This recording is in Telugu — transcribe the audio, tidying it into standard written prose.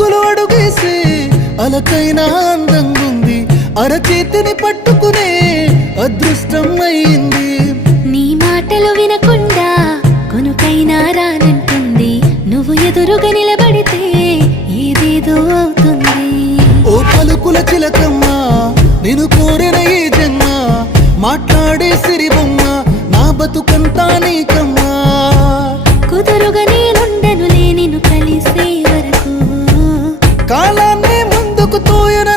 అడుగులు అడుగేసి అలకైనా అందంగుంది, అరచేతిని పట్టుకునే అదృష్టం అయింది. నీ మాటలు వినకుండా కొనుకైనా రానంటుంది, నువ్వు ఎదురుగా నిలబడితే ఏదేదో అవుతుంది. ఓ పలుకుల చిలకమ్మ, నేను కోరిన ఈ జన్మ, మాట్లాడే సిరిబొమ్మ, నా బతుకంతా నీకమ్మా. కుదురుగా నేనుండనులే నిన్ను కలిసే వరకు, కాలాన్ని ముందుకు తోయన